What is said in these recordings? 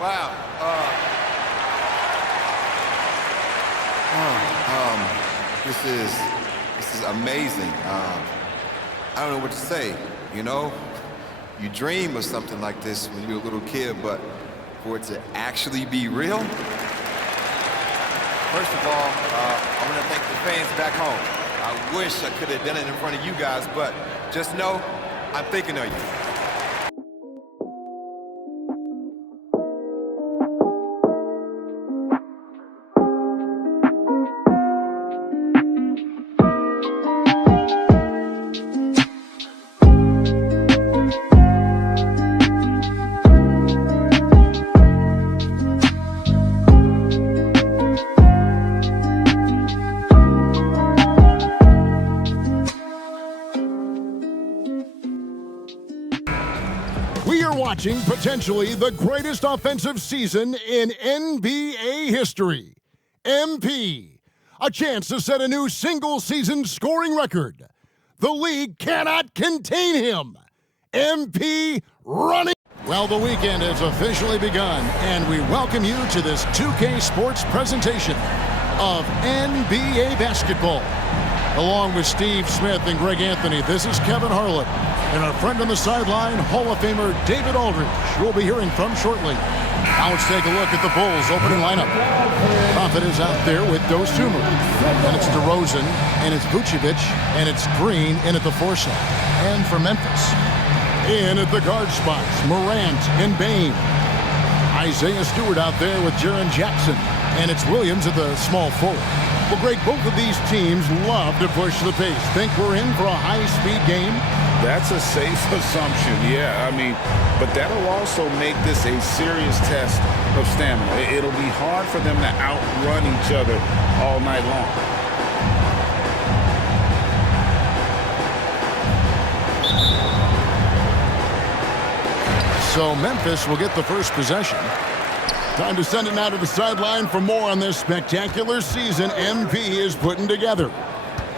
Wow. This is amazing. I don't know what to say. You know, you dream of something like this when you're a little kid, but for it to actually be real. First of all, I want to thank the fans back home. I wish I could have done it in front of you guys, but just know I'm thinking of you. We are watching potentially the greatest offensive season in NBA history. MP, a chance to set a new single-season scoring record. The league cannot contain him. MP running. Well, the weekend has officially begun, and we welcome you to this 2K Sports presentation of NBA basketball. Along with Steve Smith and Greg Anthony, this is Kevin Harlan. And our friend on the sideline, Hall of Famer David Aldridge, we'll be hearing from shortly. Now let's take a look at the Bulls' opening lineup. Prophet is out there with Dosunmu. And it's DeRozan, and it's Vucevic, and it's Green in at the 4 slot. And for Memphis, in at the guard spots, Morant and Bane. Isaiah Stewart out there with Jaren Jackson. And it's Williams at the small forward. Well, Greg, both of these teams love to push the pace. Think we're in for a high-speed game? That's a safe assumption, yeah. I mean, but that'll also make this a serious test of stamina. It'll be hard for them to outrun each other all night long. So Memphis will get the first possession. Time to send it now to the sideline for more on this spectacular season MP is putting together.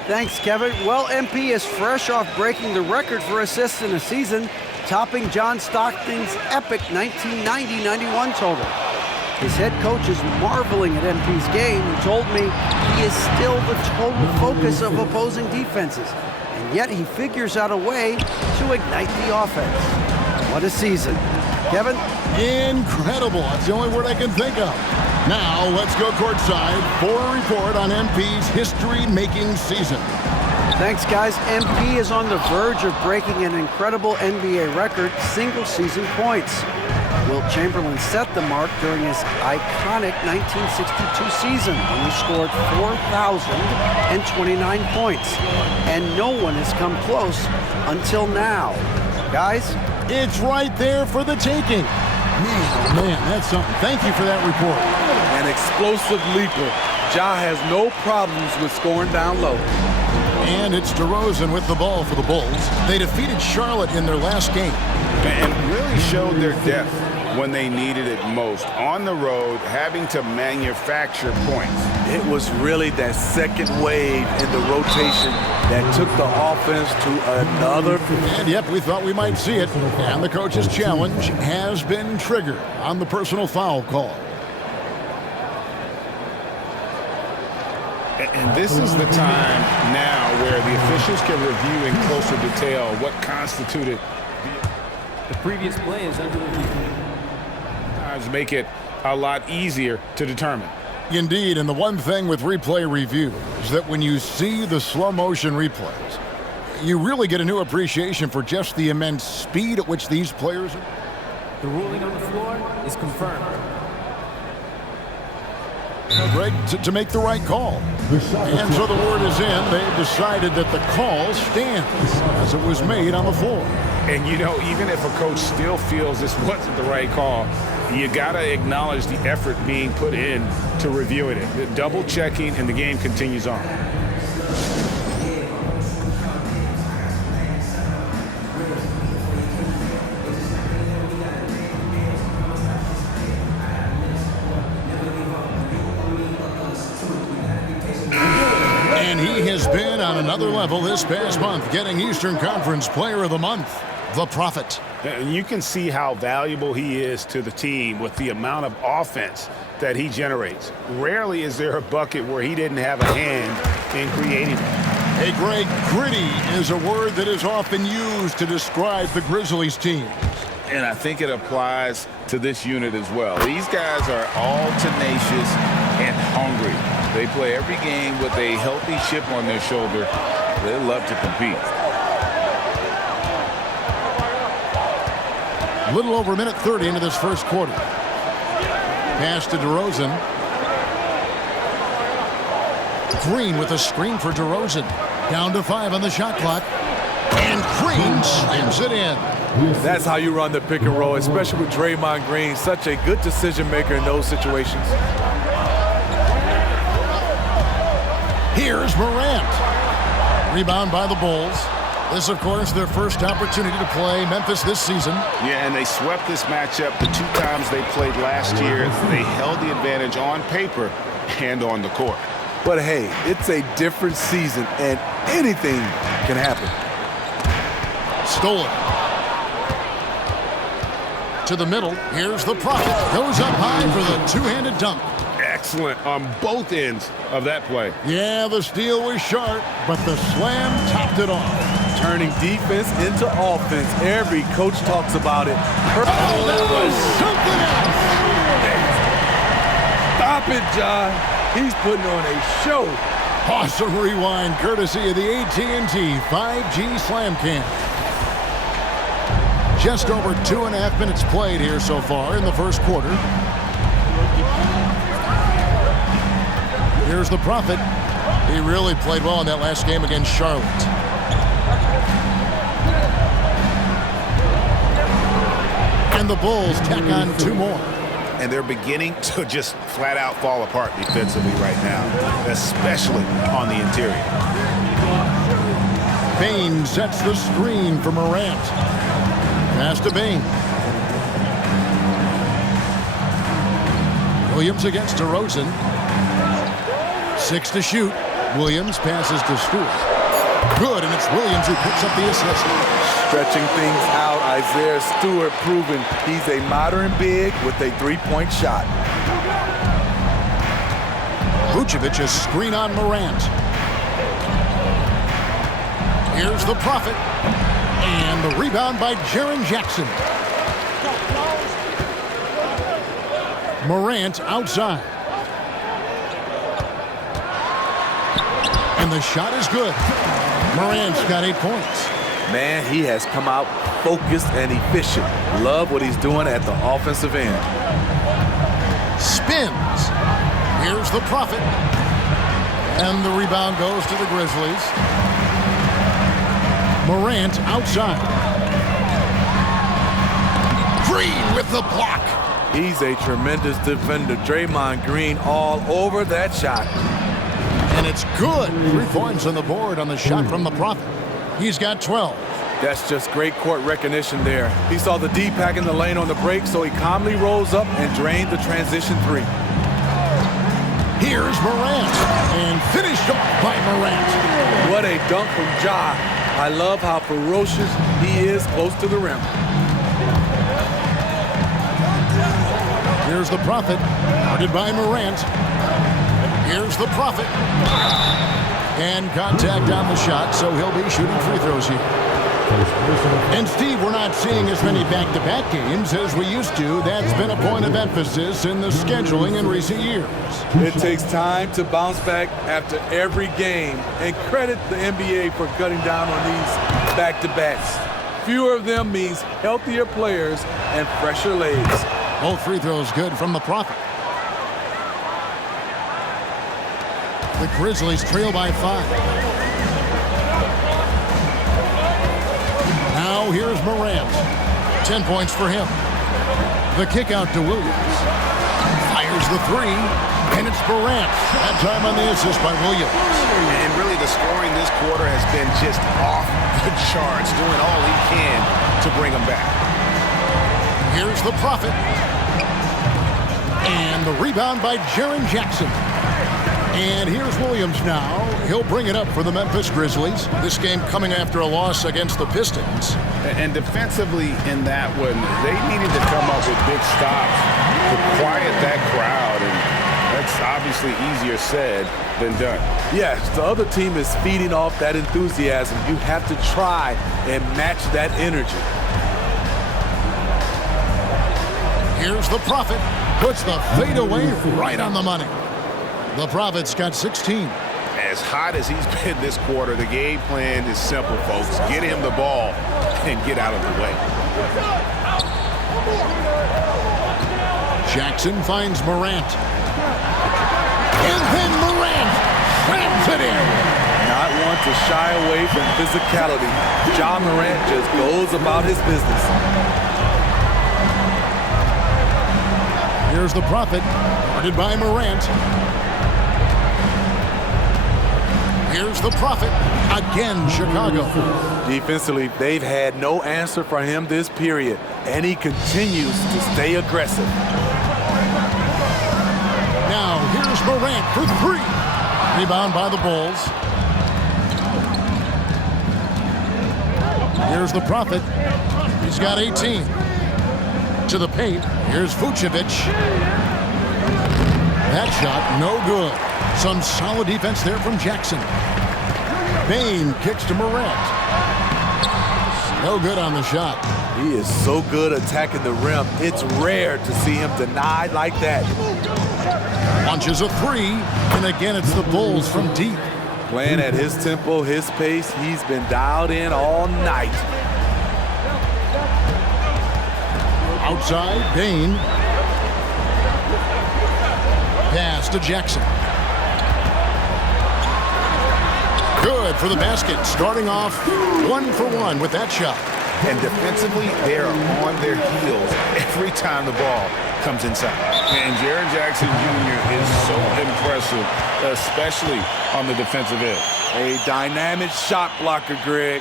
Thanks, Kevin. Well, MP is fresh off breaking the record for assists in a season, topping John Stockton's epic 1990-91 total. His head coach is marveling at MP's game and told me he is still the total focus of opposing defenses, and yet he figures out a way to ignite the offense. What a season. Kevin? Incredible. That's the only word I can think of. Now, let's go courtside for a report on MP's history-making season. Thanks, guys. MP is on the verge of breaking an incredible NBA record, single-season points. Wilt Chamberlain set the mark during his iconic 1962 season when he scored 4,029 points. And no one has come close until now. Guys? It's right there for the taking. Man, that's something. Thank you for that report. An explosive leaper. Ja has no problems with scoring down low. And it's DeRozan with the ball for the Bulls. They defeated Charlotte in their last game. And really showed their depth when they needed it most. On the road, having to manufacture points. It was really that second wave in the rotation that took the offense to another. And yep, we thought we might see it. And the coach's challenge has been triggered on the personal foul call. And this is the time now where the officials can review in closer detail what constituted the previous play is under review. Make it a lot easier to determine. Indeed, and the one thing with replay review is that when you see the slow motion replays, you really get a new appreciation for just the immense speed at which these players are. The ruling on the floor is confirmed. Greg, to make the right call. And so the word is in. They've decided that the call stands as it was made on the floor. And, you know, even if a coach still feels this wasn't the right call, you got to acknowledge the effort being put in to reviewing it. The double checking, and the game continues on. And he has been on another level this past month, getting Eastern Conference Player of the Month. the Prophet. And you can see how valuable he is to the team with the amount of offense that he generates. Rarely is there a bucket where he didn't have a hand in creating it. Hey, Greg, gritty is a word that is often used to describe the Grizzlies team. And I think it applies to this unit as well. These guys are all tenacious and hungry. They play every game with a healthy chip on their shoulder. They love to compete. A little over a minute 30 into this first quarter. Pass to DeRozan. Green with a screen for DeRozan. Down to 5 on the shot clock. And Green slams it in. That's how you run the pick and roll, especially with Draymond Green. Such a good decision maker in those situations. Here's Morant. Rebound by the Bulls. This, of course, their first opportunity to play Memphis this season. Yeah, and they swept this matchup the 2 times they played last year. They held the advantage on paper and on the court. But hey, it's a different season, and anything can happen. Stolen. To the middle. Here's the Prophet. Goes up high for the two-handed dunk. Excellent on both ends of that play. Yeah, the steal was sharp, but the slam topped it off. Turning defense into offense. Every coach talks about it. Oh, that was something else. Stop it, John. He's putting on a show. Awesome rewind courtesy of the AT&T 5G Slam Cam. Just over 2.5 minutes played here so far in the first quarter. Here's the Prophet. He really played well in that last game against Charlotte. And the Bulls tack on 2 more. And they're beginning to just flat out fall apart defensively right now, especially on the interior. Bain sets the screen for Morant. Pass to Bain. Williams against DeRozan. 6 to shoot. Williams passes to Stewart. Good, and it's Williams who picks up the assist. Stretching things out, Isaiah Stewart proving he's a modern big with a 3-point shot. Vucevic a screen on Morant. Here's the Prophet. And the rebound by Jaren Jackson. Morant outside. And the shot is good. Morant's got 8 points. Man, he has come out focused and efficient. Love what he's doing at the offensive end. Spins. Here's the Prophet. And the rebound goes to the Grizzlies. Morant outside. Green with the block. He's a tremendous defender. Draymond Green all over that shot. And it's good. 3 points on the board on the shot from the Prophet. He's got 12. That's just great court recognition there. He saw the D pack in the lane on the break, so he calmly rose up and drained the transition 3. Here's Morant. And finished off by Morant. What a dunk from Ja. I love how ferocious he is close to the rim. Here's the Prophet. Guarded by Morant. Here's the Prophet. And contact on the shot, so he'll be shooting free throws here. And Steve, we're not seeing as many back-to-back games as we used to. That's been a point of emphasis in the scheduling in recent years. It takes time to bounce back after every game, and credit the NBA for cutting down on these back-to-backs. Fewer of them means healthier players and fresher legs. Both free throws good from the Prophet. The Grizzlies trail by 5. Now here's Morant. 10 points for him. The kick out to Williams. Fires the 3, and it's Morant. That time on the assist by Williams. And really the scoring this quarter has been just off the charts, doing all he can to bring them back. Here's the Prophet. And the rebound by Jaren Jackson. And here's Williams now. He'll bring it up for the Memphis Grizzlies. This game coming after a loss against the Pistons. And defensively in that one, they needed to come up with big stops to quiet that crowd. And that's obviously easier said than done. Yes, the other team is feeding off that enthusiasm. You have to try and match that energy. Here's the Prophet. Puts the fadeaway right on the money. The Prophet's got 16. As hot as he's been this quarter, the game plan is simple, folks. Get him the ball and get out of the way. Jackson finds Morant. And then Morant slams it in. Not one to shy away from physicality. Ja Morant just goes about his business. Here's the Prophet, guarded by Morant. Here's the Prophet, again Chicago. Defensively, they've had no answer for him this period, and he continues to stay aggressive. Now here's Morant for three. Rebound by the Bulls. Here's the Prophet. He's got 18. To the paint. Here's Vucevic. That shot, no good. Some solid defense there from Jackson. Bane kicks to Morant. No good on the shot. He is so good attacking the rim. It's rare to see him denied like that. Launches a three, and again it's the Bulls from deep. Playing at his tempo, his pace, he's been dialed in all night. Outside, Bane. Pass to Jackson. Good for the basket, starting off 1 for 1 with that shot. And defensively, they're on their heels every time the ball comes inside. And Jaren Jackson Jr. is so impressive, especially on the defensive end. A dynamic shot blocker, Greg.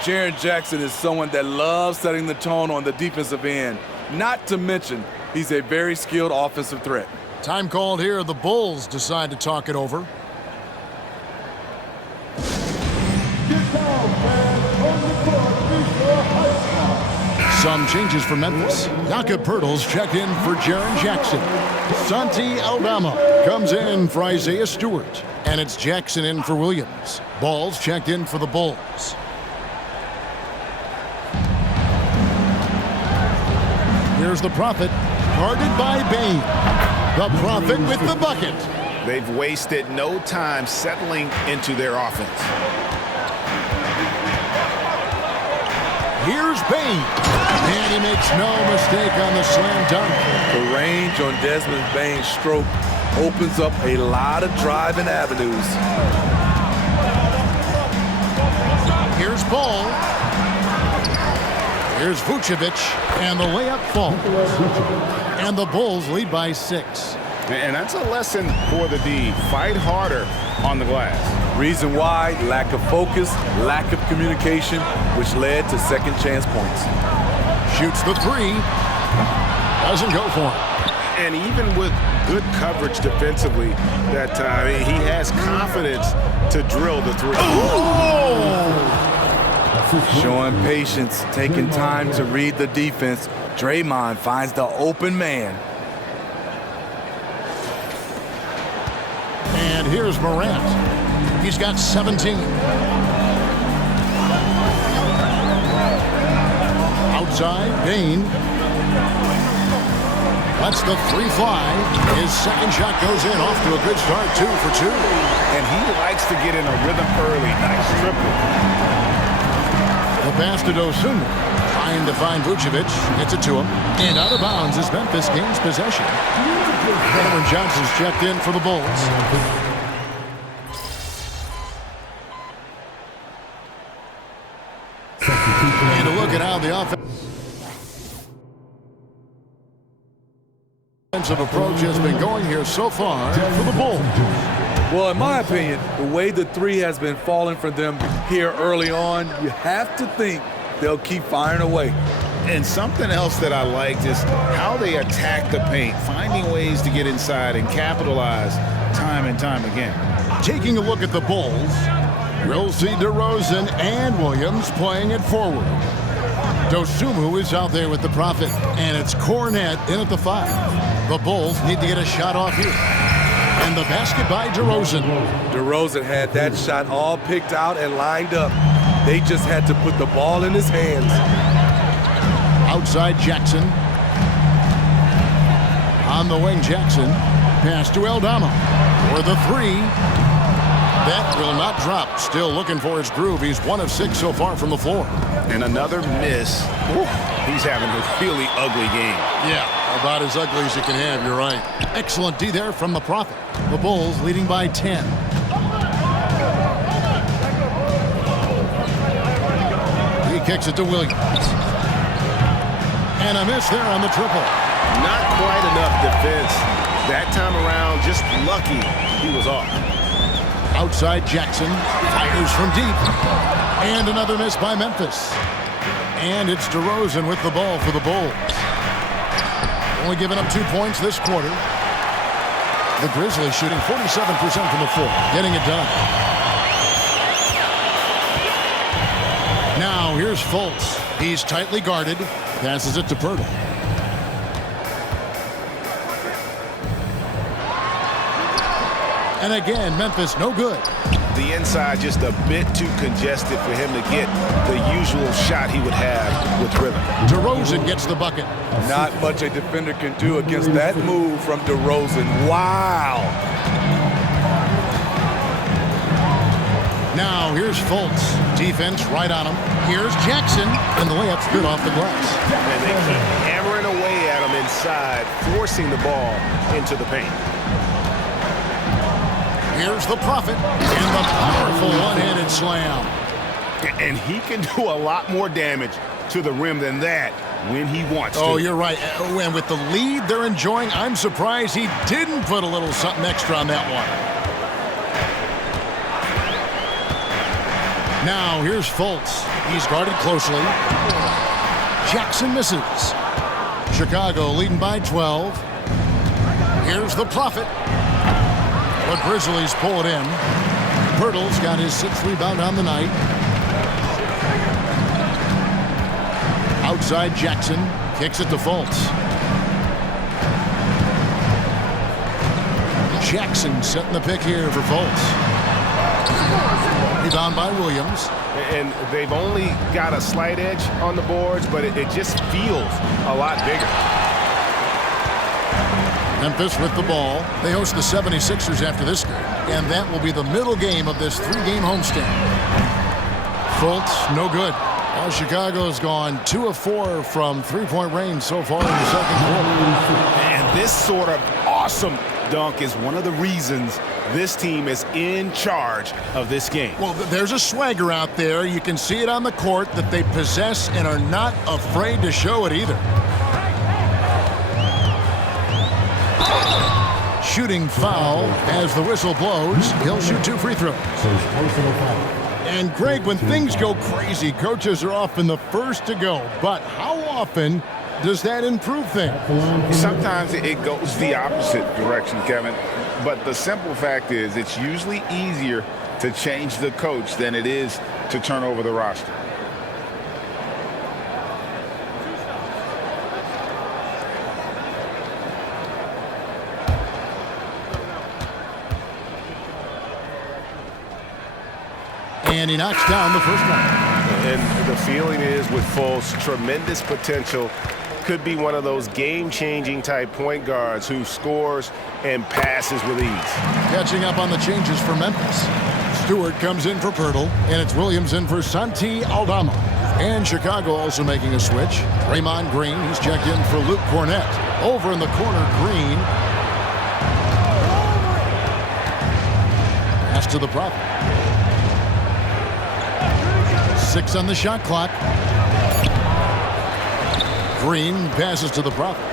Jaren Jackson is someone that loves setting the tone on the defensive end. Not to mention, he's a very skilled offensive threat. Time called here. The Bulls decide to talk it over. Some changes for Memphis. Naka Pirtle's checked in for Jaren Jackson. Santi Aldama comes in for Isaiah Stewart. And it's Jackson in for Williams. Ball's checked in for the Bulls. Here's the Prophet, guarded by Bane. The Prophet with the bucket. They've wasted no time settling into their offense. Here's Bane. And he makes no mistake on the slam dunk. The range on Desmond Bane's stroke opens up a lot of driving avenues. Here's Ball. Here's Vucevic. And the layup falls. And the Bulls lead by 6. And that's a lesson for the D. Fight harder on the glass. Reason why, lack of focus, lack of communication, which led to second chance points. Shoots the three. Doesn't go for it. And even with good coverage defensively that time, he has confidence to drill the three. Showing patience, taking time to read the defense. Draymond finds the open man. And here's Morant. He's got 17. Outside, Bane. Lets the three fly. His second shot goes in, off to a good start, 2 for 2. And he likes to get in a rhythm early. Nice triple. The pass to Dosunmu. Trying to find Vucevic. Gets it to him. And out of bounds as Memphis gains possession. Cameron Johnson's checked in for the Bulls. And a look at how the offensive approach has been going here so far for the Bulls. Well, in my opinion, the way the three has been falling for them here early on, you have to think they'll keep firing away. And something else that I liked is how they attack the paint, finding ways to get inside and capitalize time and time again. Taking a look at the Bulls, we'll see DeRozan and Williams playing it forward. Dosunmu is out there with the Prophet, and it's Cornette in at the 5. The Bulls need to get a shot off here. And the basket by DeRozan. DeRozan had that shot all picked out and lined up. They just had to put the ball in his hands. Outside Jackson. On the wing, Jackson. Pass to Aldama for the 3. That will not drop. Still looking for his groove. He's 1 of 6 so far from the floor. And another miss. Woo. He's having a really ugly game. Yeah, about as ugly as you can have, you're right. Excellent D there from the Prophet. The Bulls leading by 10. He kicks it to Williams. And a miss there on the triple. Not quite enough defense. That time around, just lucky he was off. Outside Jackson, fires from deep. And another miss by Memphis. And it's DeRozan with the ball for the Bulls. Only giving up 2 points this quarter. The Grizzlies shooting 47% from the floor, getting it done. Now here's Fultz. He's tightly guarded. Passes it to Pirtle. And again, Memphis no good. The inside just a bit too congested for him to get the usual shot he would have with rhythm. DeRozan gets the bucket. Not much a defender can do against that move from DeRozan. Wow. Now here's Fultz. Defense right on him. Here's Jackson. And the layup's good off the glass. And they keep hammering away at him inside, forcing the ball into the paint. Here's the Prophet and the powerful one-handed slam. And he can do a lot more damage to the rim than that when he wants to. Oh, you're right. And with the lead they're enjoying, I'm surprised he didn't put a little something extra on that one. Now here's Fultz. He's guarded closely. Jackson misses. Chicago leading by 12. Here's the Prophet. The Grizzlies pull it in. Pirtle's got his 6th rebound on the night. Outside Jackson. Kicks it to Fultz. Jackson setting the pick here for Fultz. Rebound by Williams. And they've only got a slight edge on the boards, but it just feels a lot bigger. Memphis with the ball. They host the 76ers after this game, and that will be the middle game of this 3-game homestand. Fultz, no good. Well, Chicago's gone 2 of 4 from 3-point range so far in the second quarter. And this sort of awesome dunk is one of the reasons this team is in charge of this game. Well, there's a swagger out there. You can see it on the court that they possess and are not afraid to show it either. Shooting foul as the whistle blows. He'll shoot 2 free throws. And Greg, when things go crazy, coaches are often the first to go. But how often does that improve things? Sometimes it goes the opposite direction, Kevin. But the simple fact is it's usually easier to change the coach than it is to turn over the roster. And he knocks down the first one. And the feeling is with Fultz, tremendous potential. Could be one of those game-changing type point guards who scores and passes with ease. Catching up on the changes for Memphis. Stewart comes in for Pirtle, and it's Williams in for Santi Aldama. And Chicago also making a switch. Draymond Green, he's checked in for Luke Cornette. Over in the corner, Green. Pass to the Prophet. 6 on the shot clock. Green passes to the Prophet.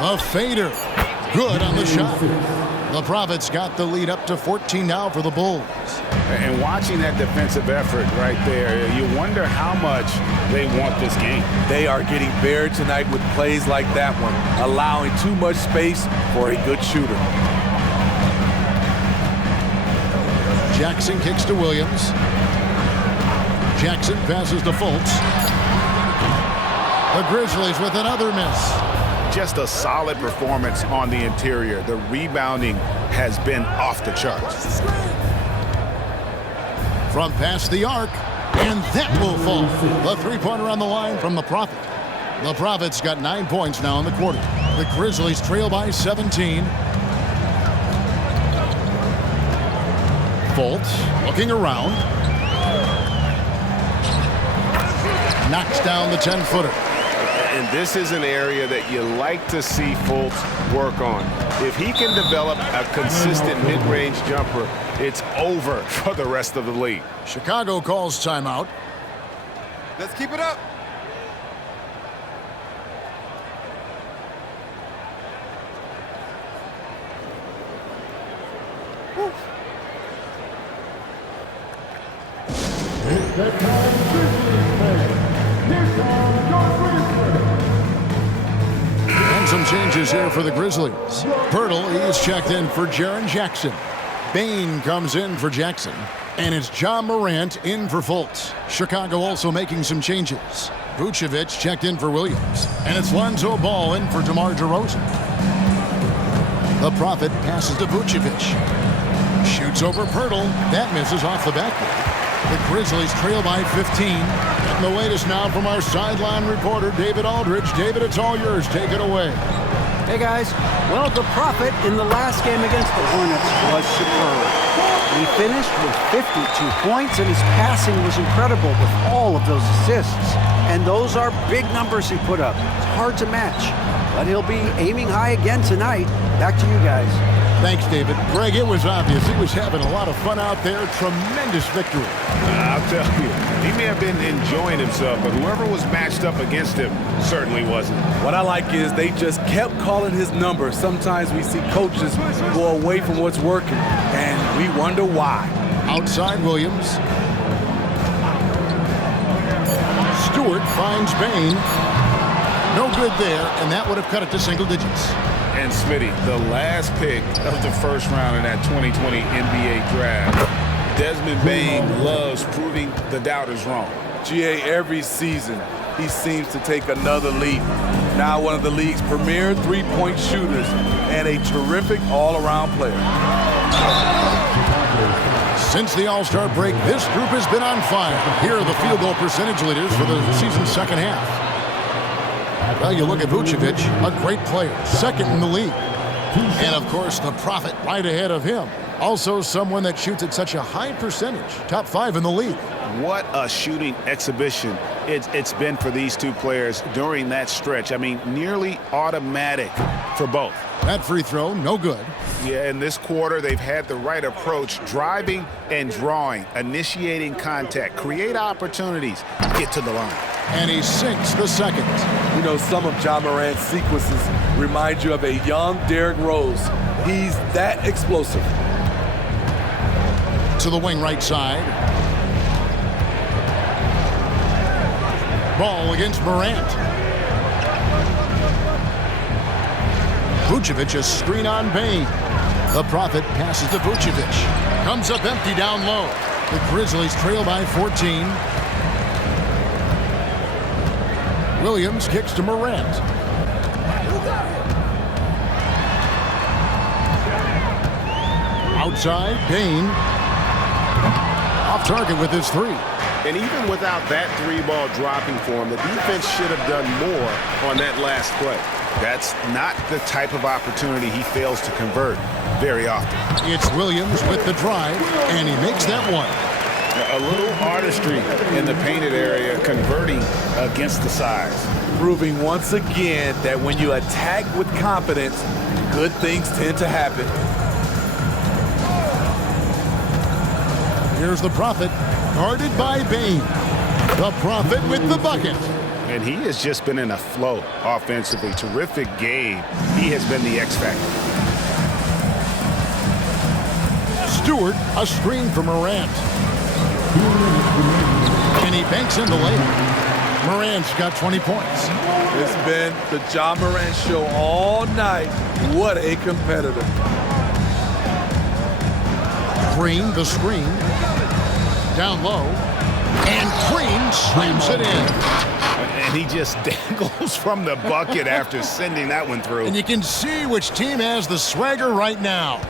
A fader. Good on the shot. The Prophets got the lead up to 14 now for the Bulls. And watching that defensive effort right there, you wonder how much they want this game. They are getting buried tonight with plays like that one, allowing too much space for a good shooter. Jackson kicks to Williams. Jackson passes to Fultz. The Grizzlies with another miss. Just a solid performance on the interior. The rebounding has been off the charts. From past the arc, and that will fall. The three-pointer on the line from the Prophet. The Prophets got 9 points now in the quarter. The Grizzlies trail by 17. Fultz looking around. Knocks down the 10-footer. And this is an area that you like to see Fultz work on. If he can develop a consistent mid-range jumper, it's over for the rest of the league. Chicago calls timeout. Let's keep it up. And some changes here for the Grizzlies. Pirtle, he's checked in for Jaren Jackson. Bain comes in for Jackson. And it's John Morant in for Fultz. Chicago also making some changes. Vucevic checked in for Williams. And it's Lonzo Ball in for DeMar DeRozan. The Prophet passes to Vucevic. Shoots over Pirtle. That misses off the backboard. The Grizzlies trail by 15. And the latest now from our sideline reporter, David Aldridge. David, it's all yours. Take it away. Hey, guys. Well, the Prophet in the last game against the Hornets was superb. He finished with 52 points, and his passing was incredible with all of those assists. And those are big numbers he put up. It's hard to match, but he'll be aiming high again tonight. Back to you guys. Thanks, David. Greg, it was obvious. He was having a lot of fun out there. Tremendous victory. I'll tell you, he may have been enjoying himself, but whoever was matched up against him certainly wasn't. What I like is they just kept calling his number. Sometimes we see coaches go away from what's working, and we wonder why. Outside Williams. Stewart finds Bain. No good there, and that would have cut it to single digits. And Smitty, the last pick of the first round in that 2020 NBA draft, Desmond Bain loves proving the doubters wrong. GA, every season, he seems to take another leap. Now one of the league's premier three-point shooters and a terrific all-around player. Since the All-Star break, this group has been on fire. Here are the field goal percentage leaders for the season's second half. Well, you look at Vucevic, a great player, second in the league. And, of course, the Prophet right ahead of him. Also someone that shoots at such a high percentage, top 5 in the league. What a shooting exhibition it's been for these two players during that stretch. I mean, nearly automatic for both. That free throw, no good. Yeah, in this quarter, they've had the right approach, driving and drawing, initiating contact, create opportunities, get to the line. And he sinks the second. You know, some of Ja Morant's sequences remind you of a young Derrick Rose. He's that explosive. To the wing right side. Ball against Morant. Vucevic, a screen on Bain. The Prophet passes to Vucevic. Comes up empty down low. The Grizzlies trail by 14. Williams kicks to Morant. Outside, Bain. Off target with his three. And even without that three-ball dropping for him, the defense should have done more on that last play. That's not the type of opportunity he fails to convert very often. It's Williams with the drive, and he makes that one. A little artistry in the painted area, converting against the size. Proving once again that when you attack with confidence, good things tend to happen. Here's the Prophet, guarded by Bain. The Prophet with the bucket. And he has just been in a flow offensively. Terrific game. He has been the X factor. Stewart, a screen for Morant. And he banks in the layup. Morant's got 20 points. It's been the Ja Morant show all night. What a competitor. Green, the screen. Down low. And Green slams it in. And he just dangles from the bucket after sending that one through. And you can see which team has the swagger right now.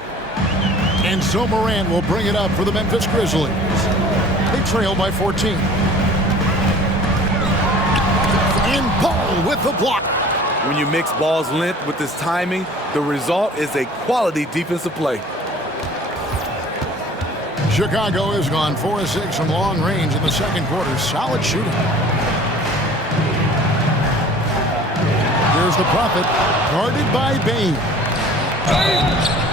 And so Morant will bring it up for the Memphis Grizzlies. They trail by 14. And Paul with the block. When you mix ball's length with his timing, the result is a quality defensive play. Chicago has gone 4 of 6 from long range in the second quarter. Solid shooting. Here's the Prophet, guarded by Bain.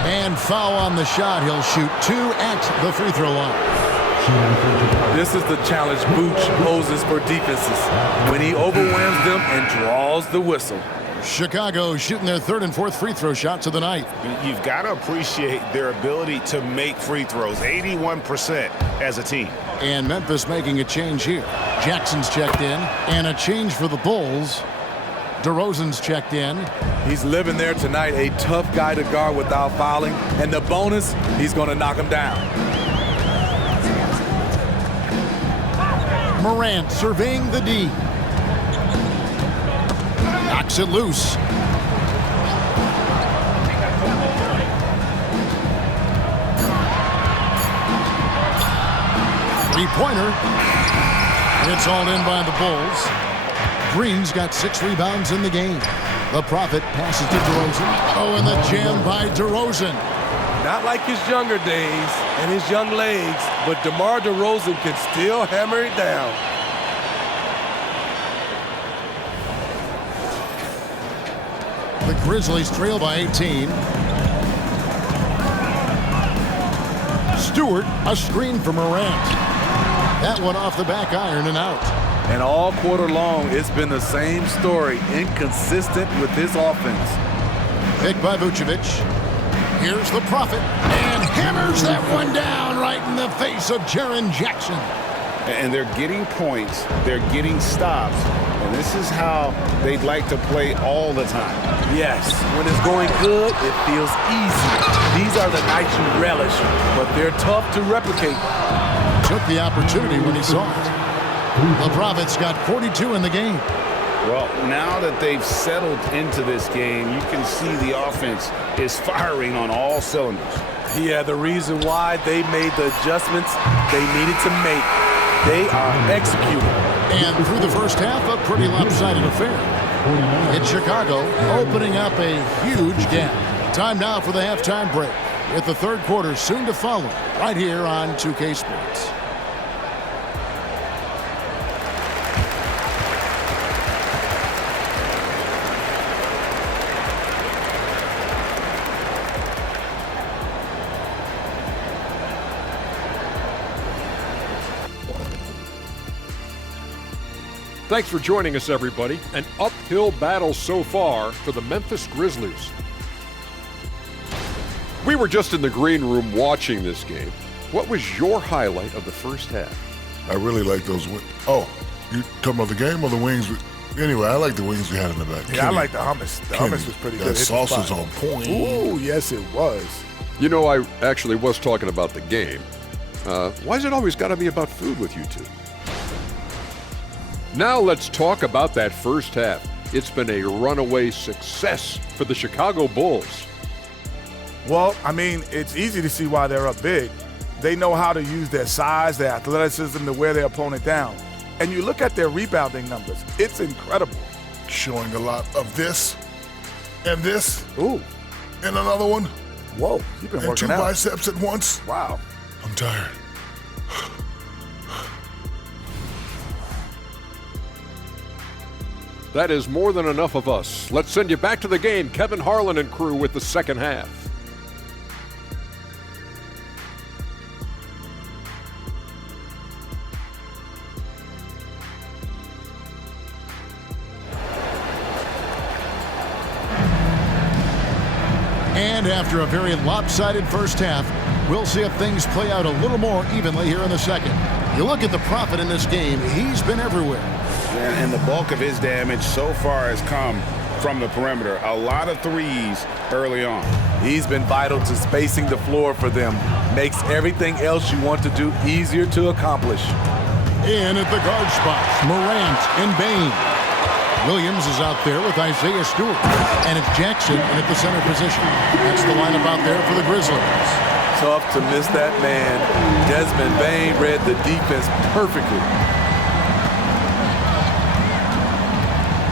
And foul on the shot. He'll shoot 2 at the free throw line. This is the challenge Vooch poses for defenses when he overwhelms them and draws the whistle. Chicago shooting their 3rd and 4th free throw shots of the night. You've got to appreciate their ability to make free throws, 81% as a team. And Memphis making a change here. Jackson's checked in, and a change for the Bulls. DeRozan's checked in. He's living there tonight, a tough guy to guard without fouling, and the bonus, he's going to knock him down. Morant surveying the D. Knocks it loose. Three-pointer. It's all in by the Bulls. Green's got 6 rebounds in the game. The Prophet passes to DeRozan. Oh, and the jam by DeRozan. Not like his younger days and his young legs, but DeMar DeRozan can still hammer it down. The Grizzlies trail by 18. Stewart, a screen for Morant. That one off the back iron and out. And all quarter long, it's been the same story, inconsistent with his offense. Picked by Vucevic. Here's the Prophet, and hammers that one down right in the face of Jaren Jackson. And they're getting points, they're getting stops, and this is how they'd like to play all the time. Yes, when it's going good, it feels easy. These are the nights you relish, but they're tough to replicate. Took the opportunity when he saw it. The Prophet's got 42 in the game. Well, now that they've settled into this game, you can see the offense is firing on all cylinders. Yeah, the reason why they made the adjustments they needed to make. They are executing. And through the first half, a pretty lopsided affair. It's Chicago opening up a huge gap. Time now for the halftime break, with the third quarter soon to follow, right here on 2K Sports. Thanks for joining us, everybody. An uphill battle so far for the Memphis Grizzlies. We were just in the green room watching this game. What was your highlight of the first half? I really like those wings. Oh, you talking about the game or the wings? Anyway, I like the wings we had in the back. Yeah, I like the hummus. The hummus was pretty good. That sauce was on point. Ooh, yes, it was. You know, I actually was talking about the game. Why's it always got to be about food with you two? Now let's talk about that first half. It's been a runaway success for the Chicago Bulls. Well, I mean, it's easy to see why they're up big. They know how to use their size, their athleticism to wear their opponent down. And you look at their rebounding numbers, it's incredible. Showing a lot of this and this. Ooh. And another one. Whoa, you've been and working 2 out. biceps at once. Wow. I'm tired. That is more than enough of us. Let's send you back to the game. Kevin Harlan and crew with the second half. And after a very lopsided first half, We'll see if things play out a little more evenly here in the second. You look at the Prophet in this game, he's been everywhere. And the bulk of his damage so far has come from the perimeter. A lot of threes early on. He's been vital to spacing the floor for them. Makes everything else you want to do easier to accomplish. In at the guard spots, Morant and Bain. Williams is out there with Isaiah Stewart. And it's Jackson in at the center position. That's the lineup out there for the Grizzlies. Tough to miss that man. Desmond Bain read the defense perfectly.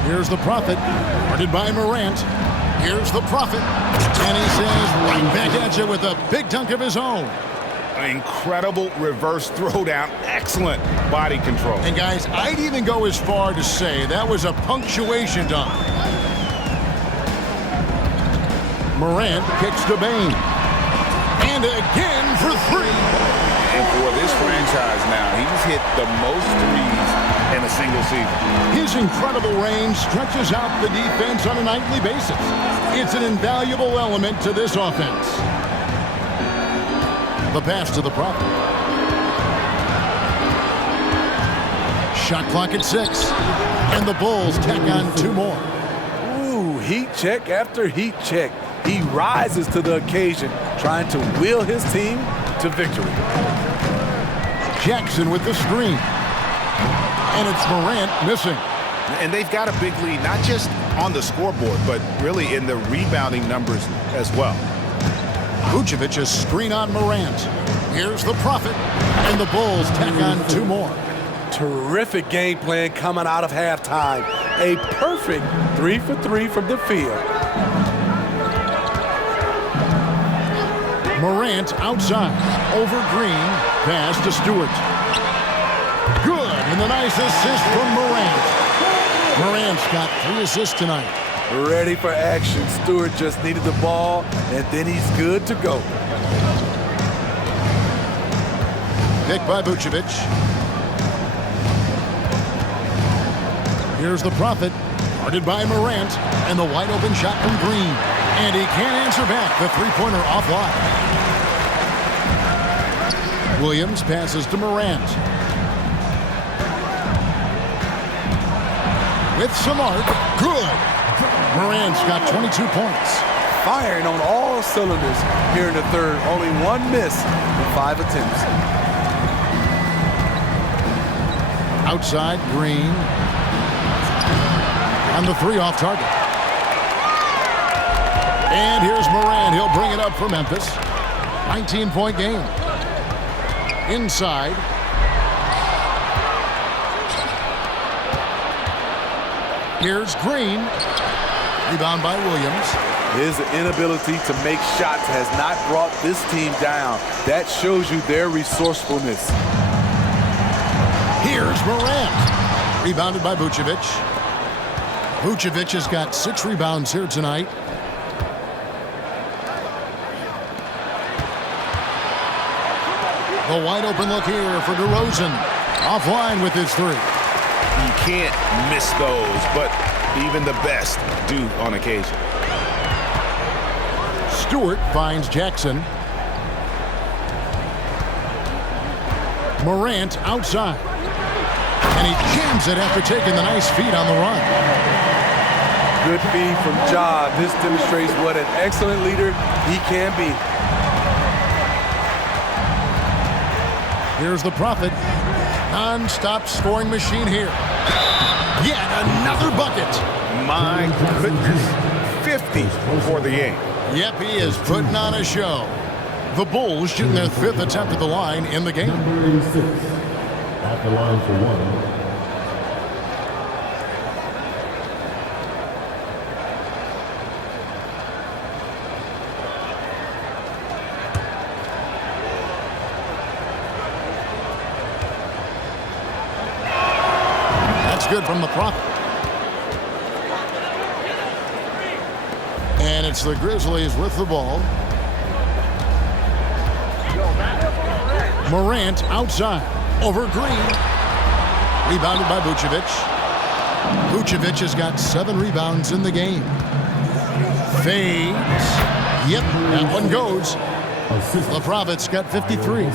Here's the Prophet, guarded by Morant. Here's the Prophet. And he says right back at you with a big dunk of his own. An incredible reverse throwdown. Excellent body control. And guys, I'd even go as far to say that was a punctuation dunk. Morant kicks to Bain. And again for three. And for this franchise now, he's hit the most threes in a single season. His incredible range stretches out the defense on a nightly basis. It's an invaluable element to this offense. The pass to the Prophet. Shot clock at 6. And the Bulls tack on 2 more. Ooh, heat check after heat check. He rises to the occasion, trying to will his team to victory. Jackson with the screen. And it's Morant missing. And they've got a big lead, not just on the scoreboard, but really in the rebounding numbers as well. Vucevic a screen on Morant. Here's the Prophet. And the Bulls tack on 2 more. Terrific game plan coming out of halftime. A perfect 3 for 3 from the field. Morant outside. Over Green. Pass to Stewart. Good. And the nice assist from Morant. Morant's got 3 assists tonight. Ready for action. Stewart just needed the ball, and then he's good to go. Picked by Vucevic. Here's the Prophet. Guarded by Morant. And the wide open shot from Green. And he can't answer back. The three-pointer offline. Williams passes to Morant. With some arc. Good. Morant's got 22 points. Firing on all cylinders here in the third. Only 1 miss in 5 attempts. Outside, Green. On the 3 off target. And here's Morant. He'll bring it up for Memphis. 19-point game. Inside. Here's Green. Rebound by Williams. His inability to make shots has not brought this team down. That shows you their resourcefulness. Here's Morant. Rebounded by Vucevic. Vucevic has got 6 rebounds here tonight. The wide open look here for DeRozan. Offline with his 3. You can't miss those, but even the best do on occasion. Stewart finds Jackson. Morant outside. And he jams it after taking the nice feed on the run. Good feed from Ja. This demonstrates what an excellent leader he can be. Here's the Prophet. Non-stop scoring machine here. Yet another bucket. My goodness. 50 for the game. Yep, he is putting on a show. The Bulls shooting their 5th attempt at the line in the game. Number 86 at the line for 1. Good from the Prophet. And it's the Grizzlies with the ball. Morant outside. Over Green. Rebounded by Vucevic. Vucevic has got 7 rebounds in the game. Fades. Yep, that one goes. The Prophet's got 53.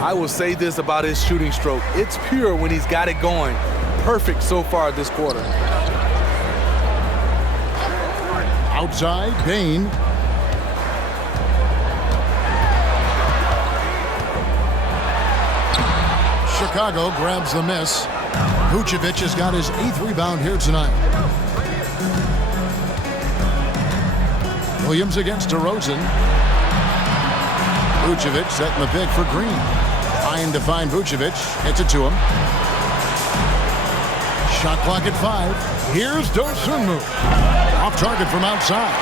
I will say this about his shooting stroke. It's pure when he's got it going. Perfect so far this quarter. Outside, Bain. Chicago grabs the miss. Vucevic has got his 8th rebound here tonight. Williams against DeRozan. Vucevic setting the pick for Green. Trying to find Vucevic. Hits it to him. Shot clock at 5. Here's Dosunmu. Off target from outside.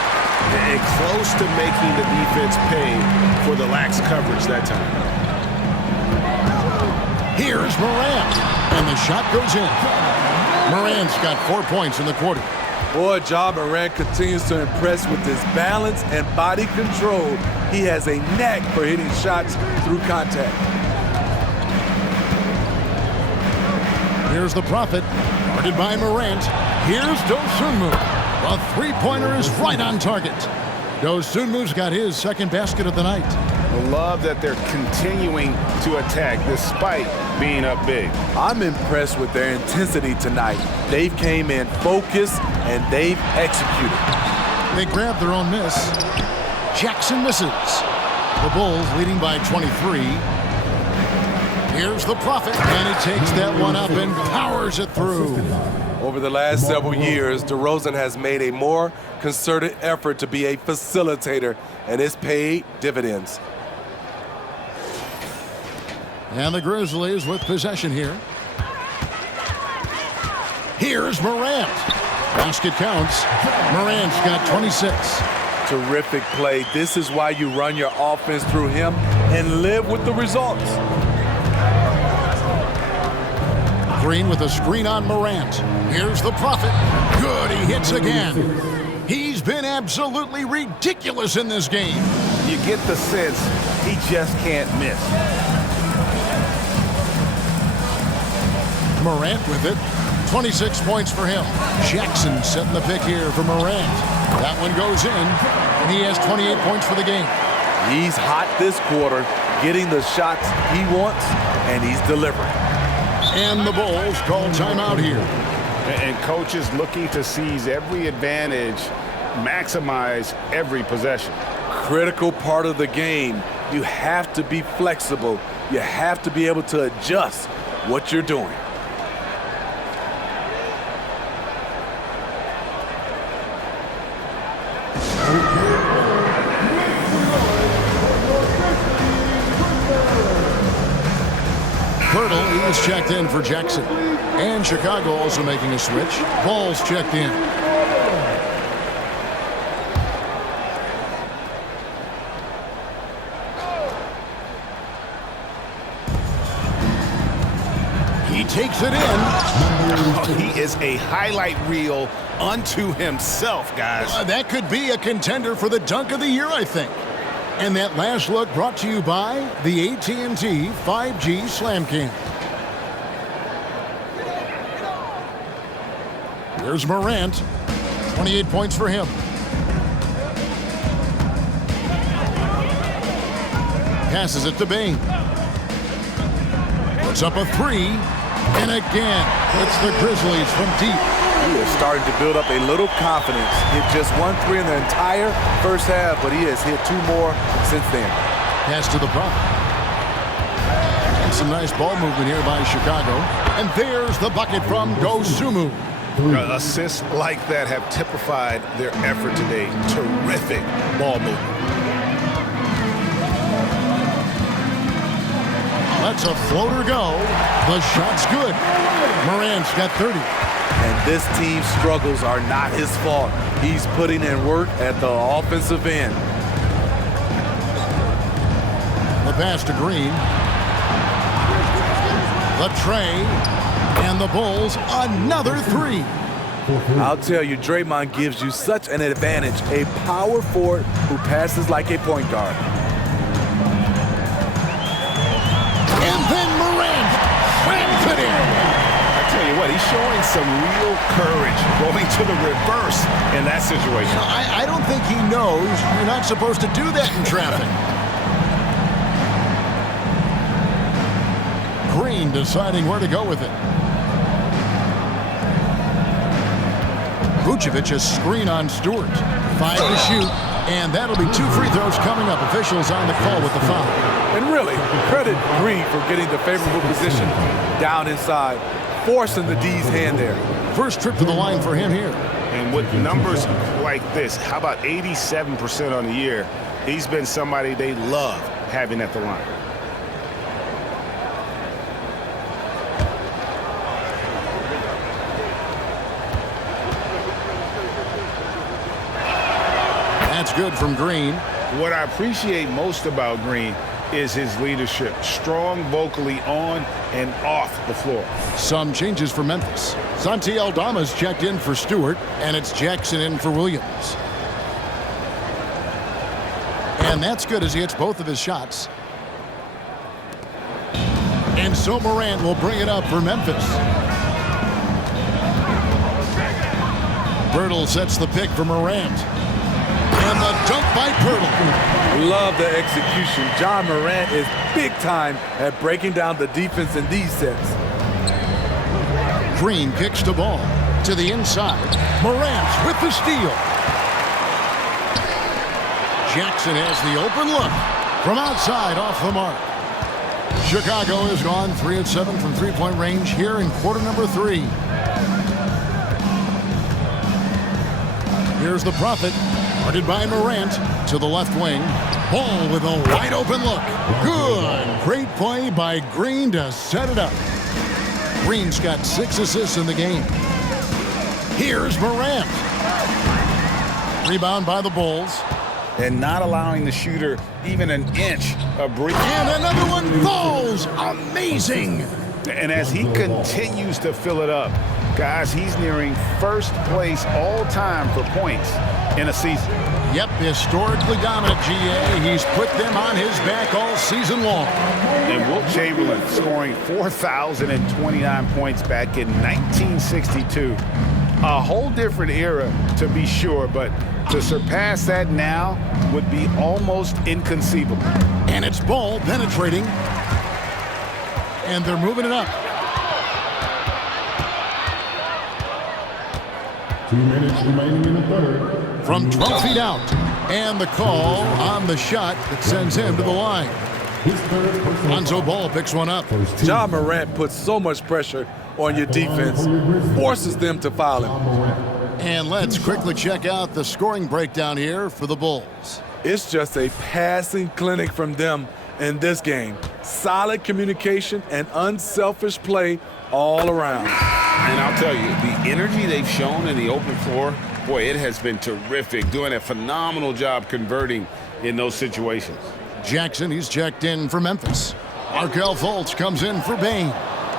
And close to making the defense pay for the lax coverage that time. Here's Morant. And the shot goes in. Morant's got 4 points in the quarter. Boy, Ja Morant continues to impress with his balance and body control. He has a knack for hitting shots through contact. Here's the Prophet, guarded by Morant. Here's Dosunmu. The three-pointer is right on target. Dosunmu's got his 2nd basket of the night. I love that they're continuing to attack despite being up big. I'm impressed with their intensity tonight. They've came in focused and they've executed. They grab their own miss. Jackson misses. The Bulls leading by 23. Here's the Prophet, and he takes that one up and powers it through. Over the last several years, DeRozan has made a more concerted effort to be a facilitator, and it's paid dividends. And the Grizzlies with possession here. Here's Morant. Basket counts. Morant's got 26. Terrific play. This is why you run your offense through him and live with the results. Green with a screen on Morant. Here's the Prophet. Good, he hits again. He's been absolutely ridiculous in this game. You get the sense he just can't miss. Morant with it. 26 points for him. Jackson setting the pick here for Morant. That one goes in, and he has 28 points for the game. He's hot this quarter, getting the shots he wants, and he's delivering. And the Bulls call timeout here. And coaches looking to seize every advantage, maximize every possession. Critical part of the game. You have to be flexible. You have to be able to adjust what you're doing. Pirtle is checked in for Jackson. And Chicago also making a switch. Ball's checked in. He takes it in. Oh, he is a highlight reel unto himself, guys. That could be a contender for the dunk of the year, I think. And that last look brought to you by the AT&T 5G Slam Cam. Here's Morant. 28 points for him. Passes it to Bain. Puts up a 3. And again, it's the Grizzlies from deep. He is starting to build up a little confidence. Hit just 1 3 in the entire first half, but he has hit 2 more since then. Pass to the Prophet. And some nice ball movement here by Chicago. And there's the bucket from Dosunmu. Assists like that have typified their effort today. Terrific ball movement. Lets a floater go. The shot's good. Morant's got 30. And this team's struggles are not his fault. He's putting in work at the offensive end. The pass to Green. The tray. And the Bulls, another 3. I'll tell you, Draymond gives you such an advantage. A power forward who passes like a point guard. And then Morant slams it in. I tell you what, he's showing some real courage going to the reverse in that situation. I don't think he knows you're not supposed to do that in traffic. Green deciding where to go with it. Vucevic a screen on Stewart. 5 to shoot, and that'll be 2 free throws coming up. Officials on the call with the foul. And really, credit Green for getting the favorable position down inside, forcing the D's hand there. First trip to the line for him here. And with numbers like this, how about 87% on the year? He's been somebody they love having at the line. That's good from Green. What I appreciate most about Green is his leadership. Strong vocally on and off the floor. Some changes for Memphis. Santi Aldama's checked in for Stewart, and it's Jackson in for Williams. And that's good as he hits both of his shots. And so Morant will bring it up for Memphis. Pirtle sets the pick for Morant. And the dunk by Pirtle. Love the execution. John Morant is big time at breaking down the defense in these sets. Green kicks the ball to the inside. Morant with the steal. Jackson has the open look from outside off the mark. Chicago has gone 3 of 7 from three-point range here in quarter number 3. Here's the Prophet. Guarded by Morant to the left wing. Ball with a wide open look. Good. Great play by Green to set it up. Green's got 6 assists in the game. Here's Morant. Rebound by the Bulls. And not allowing the shooter even an inch of breathe. And another one falls. Amazing. And as he continues to fill it up, guys, he's nearing first place all time for points in a season. Yep, historically dominant, GA. He's put them on his back all season long. And Wilt Chamberlain scoring 4,029 points back in 1962. A whole different era, to be sure, but to surpass that now would be almost inconceivable. And it's Ball penetrating. And they're moving it up. 2 minutes remaining in the third. From 12 feet out. And the call on the shot that sends him to the line. Lonzo Ball picks one up. John Morant puts so much pressure on your defense, forces them to foul him. And let's quickly check out the scoring breakdown here for the Bulls. It's just a passing clinic from them in this game. Solid communication and unselfish play all around. And I'll tell you, the energy they've shown in the open floor, boy, it has been terrific. Doing a phenomenal job converting in those situations. Jackson, he's checked in for Memphis. Markelle Fultz comes in for Bain.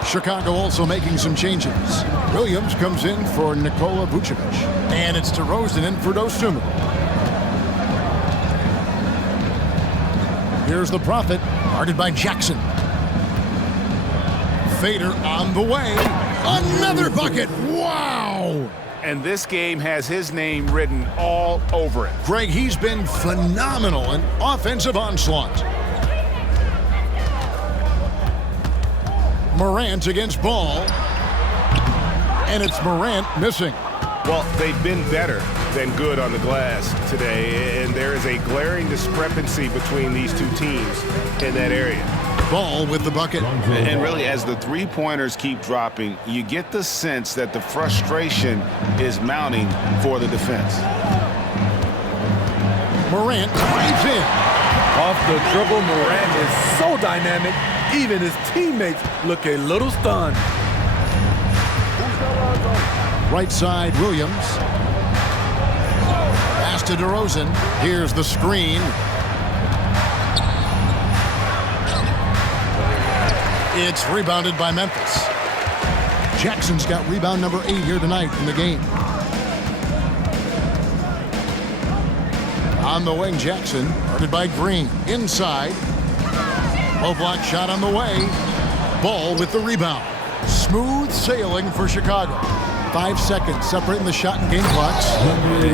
Chicago also making some changes. Williams comes in for Nikola Vucevic. And it's DeRozan in for Dosunmu. Here's the Prophet, guarded by Jackson. Fader on the way. Another bucket. Wow! And this game has his name written all over it. Greg, he's been phenomenal in offensive onslaught. Morant against Ball. And it's Morant missing. Well, they've been better than good on the glass today, and there is a glaring discrepancy between these two teams in that area. Ball with the bucket. And really, as the three-pointers keep dropping, you get the sense that the frustration is mounting for the defense. Morant drives in. Off the dribble, Morant is so dynamic, even his teammates look a little stunned. Right side, Williams. Pass to DeRozan. Here's the screen. It's rebounded by Memphis. Jackson's got rebound number 8 here tonight in the game. On the wing, Jackson, guarded by Green. Inside. Low block shot on the way. Ball with the rebound. Smooth sailing for Chicago. 5 seconds separating the shot and game clocks.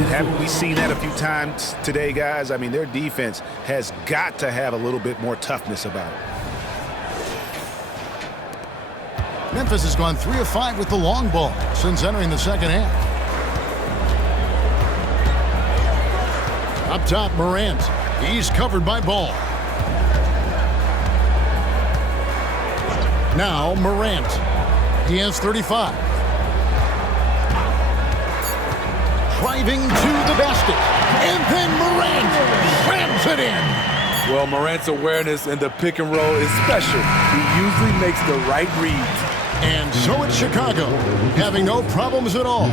Haven't we seen that a few times today, guys? I mean, their defense has got to have a little bit more toughness about it. Memphis has gone 3 of 5 with the long ball since entering the second half. Up top, Morant. He's covered by Ball. Now Morant. He has 35. Driving to the basket. And then Morant slams it in. Well, Morant's awareness in the pick and roll is special. He usually makes the right reads. And so it's Chicago, having no problems at all.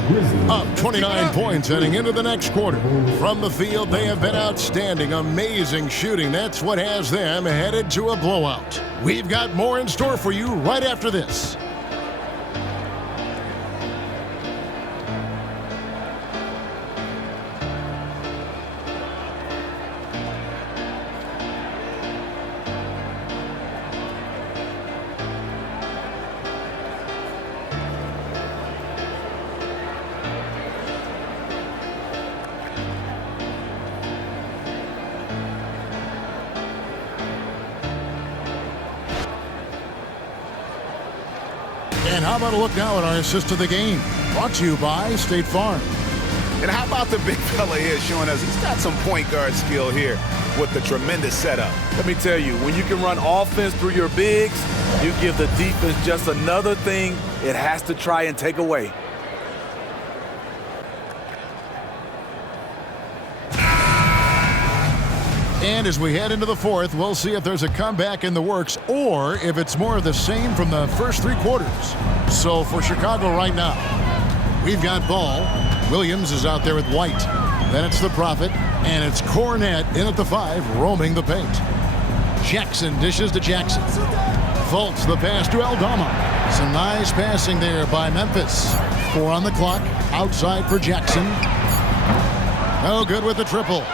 Up 29 points heading into the next quarter. From the field, they have been outstanding, amazing shooting. That's what has them headed to a blowout. We've got more in store for you right after this. And how about a look now at our assist of the game? Brought to you by State Farm. And how about the big fella here showing us he's got some point guard skill here with the tremendous setup. Let me tell you, when you can run offense through your bigs, you give the defense just another thing it has to try and take away. And as we head into the fourth, we'll see if there's a comeback in the works or if it's more of the same from the first 3 quarters. So for Chicago right now, we've got Ball. Williams is out there with White. Then it's the Prophet, and it's Cornette in at the 5, roaming the paint. Jackson dishes to Jackson. Fultz the pass to Aldama. Some nice passing there by Memphis. 4 on the clock, outside for Jackson. No good with the triple.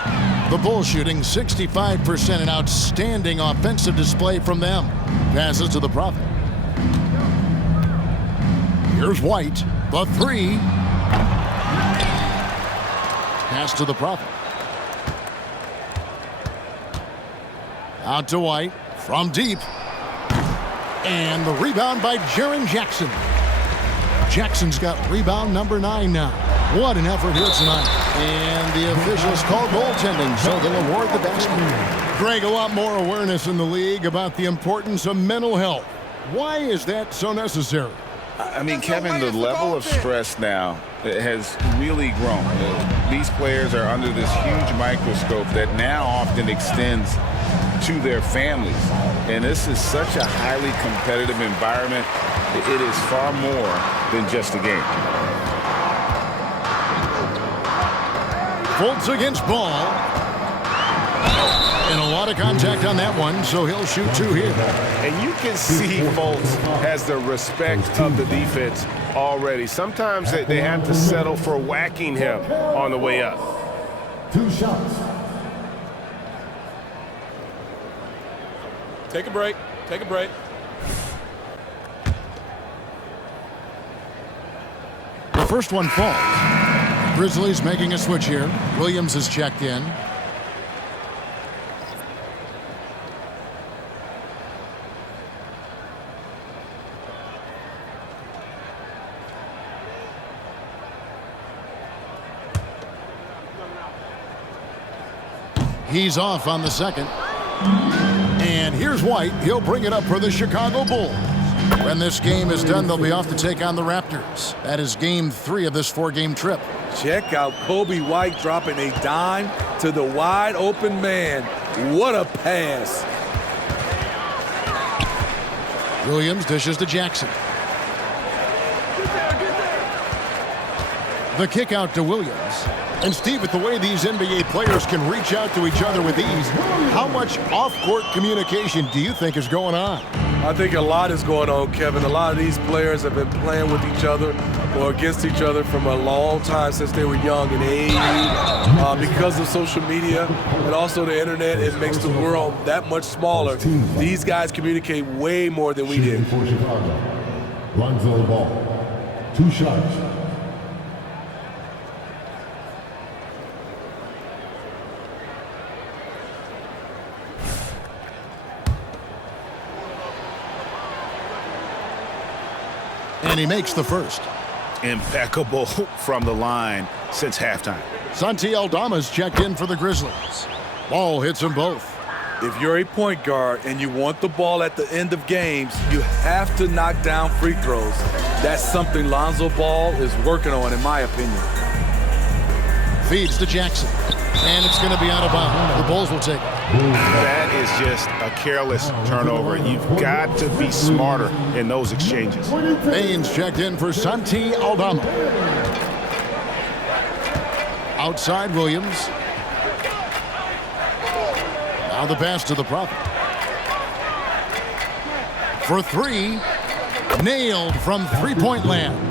The Bulls shooting 65%, an outstanding offensive display from them. Passes to the Prophet. Here's White, the 3. Pass to the Prophet. Out to White, from deep. And the rebound by Jaren Jackson. Jackson's got rebound number 9 now. What an effort here tonight. And the officials call goaltending, so they'll award the basket. Greg, a lot more awareness in the league about the importance of mental health. Why is that so necessary? I mean, Kevin, the level of stress now has really grown. These players are under this huge microscope that now often extends to their families. And this is such a highly competitive environment. It is far more than just a game. Fultz against Ball. And a lot of contact on that one, so he'll shoot 2 here. And you can see Fultz has the respect of the defense already. Sometimes they have to settle for whacking him on the way up. 2 shots. Take a break. Take a break. The first one falls. Grizzlies making a switch here. Williams has checked in. He's off on the second. And here's White. He'll bring it up for the Chicago Bulls. When this game is done, they'll be off to take on the Raptors. That is game 3 of this 4-game trip. Check out Kobe White dropping a dime to the wide open man. What a pass. Williams dishes to Jackson. The kick out to Williams. And Steve, with the way these NBA players can reach out to each other with ease, how much off-court communication do you think is going on? I think a lot is going on, Kevin. A lot of these players have been playing with each other or against each other from a long time since they were young and age. Because of social media and also the internet, it makes the world that much smaller. These guys communicate way more than we did. For Chicago. Lonzo Ball. 2 shots. And he makes the first. Impeccable from the line since halftime. Santi Aldama's checked in for the Grizzlies. Ball hits them both. If you're a point guard and you want the ball at the end of games, you have to knock down free throws. That's something Lonzo Ball is working on, in my opinion. Feeds to Jackson. And it's going to be out of bounds. The Bulls will take it. That is just a careless turnover. You've got to be smarter in those exchanges. Baines checked in for Santi Aldama. Outside Williams. Now the pass to the Prophet. For three. Nailed from three-point land.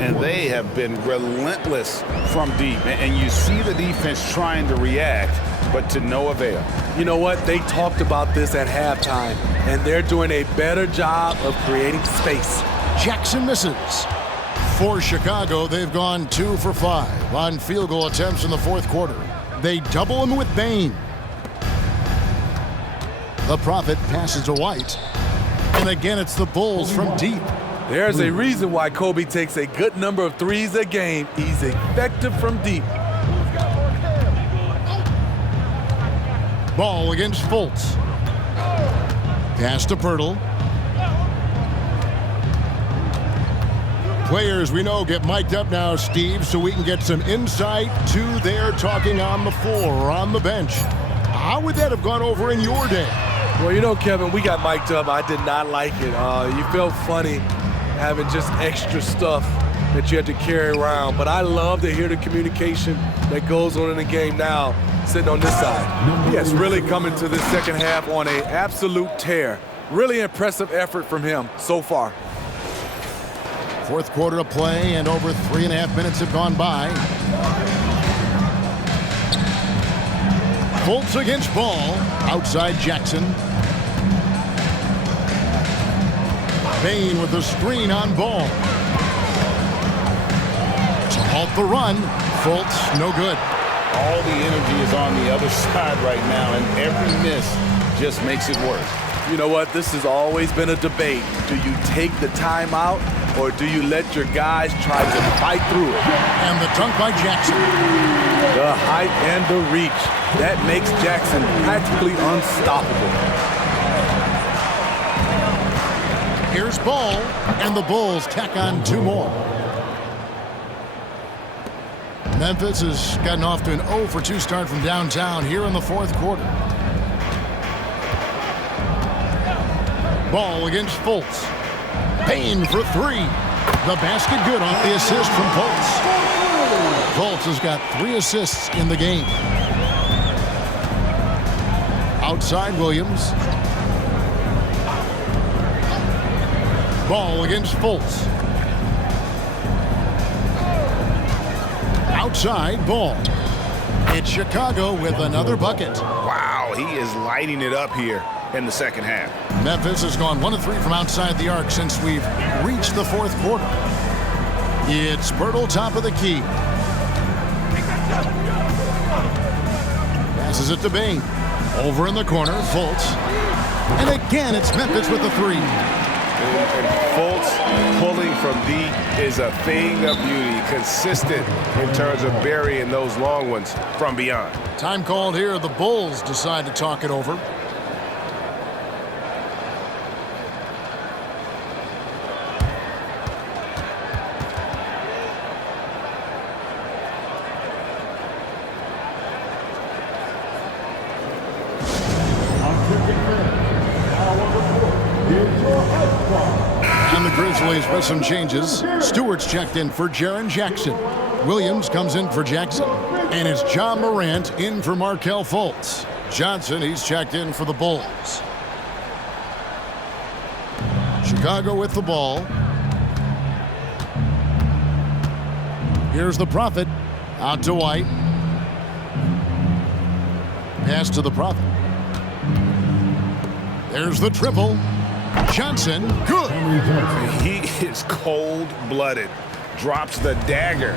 And they have been relentless from deep. And you see the defense trying to react, but to no avail. You know what? They talked about this at halftime, and they're doing a better job of creating space. Jackson misses. For Chicago, they've gone 2 for 5 on field goal attempts in the fourth quarter. They double him with Bane. The Prophet passes to White. And again, it's the Bulls from deep. There's a reason why Kobe takes a good number of threes a game. He's effective from deep. Ball against Fultz. Pass to Pirtle. Players we know get mic'd up now, Steve, so we can get some insight to their talking on the floor or on the bench. How would that have gone over in your day? Well, you know, Kevin, we got mic'd up. I did not like it. You felt funny having just extra stuff that you had to carry around. But I love to hear the communication that goes on in the game now, sitting on this side. Yes, really coming to this second half on an absolute tear. Really impressive effort from him so far. Fourth quarter of play, and over 3.5 minutes have gone by. Fultz against Ball. Outside Jackson. Bane with the screen on Ball. To halt the run. Fultz, no good. All the energy is on the other side right now, and every miss just makes it worse. You know what? This has always been a debate. Do you take the timeout, or do you let your guys try to fight through it? And the dunk by Jackson. The height and the reach. That makes Jackson practically unstoppable. Here's Ball, and the Bulls tack on 2 more. Memphis has gotten off to an 0 for 2 start from downtown here in the fourth quarter. Ball against Fultz. Payne for 3. The basket good off the assist from Fultz. Fultz has got 3 assists in the game. Outside Williams. Ball against Fultz. Outside Ball. It's Chicago with another bucket. Wow, he is lighting it up here in the second half. Memphis has gone 1 of 3 from outside the arc since we've reached the fourth quarter. It's Pirtle top of the key. Passes it to Bane. Over in the corner, Fultz. And again, it's Memphis with the 3. And Fultz pulling from deep is a thing of beauty. Consistent in terms of burying those long ones from beyond. Time called here. The Bulls decide to talk it over. And the Grizzlies with some changes. Stewart's checked in for Jaren Jackson. Williams comes in for Jackson. And it's John Morant in for Markelle Fultz. Johnson, he's checked in for the Bulls. Chicago with the ball. Here's the Prophet. Out to White. Pass to the Prophet. There's the triple. Johnson, good. He is cold-blooded. Drops the dagger.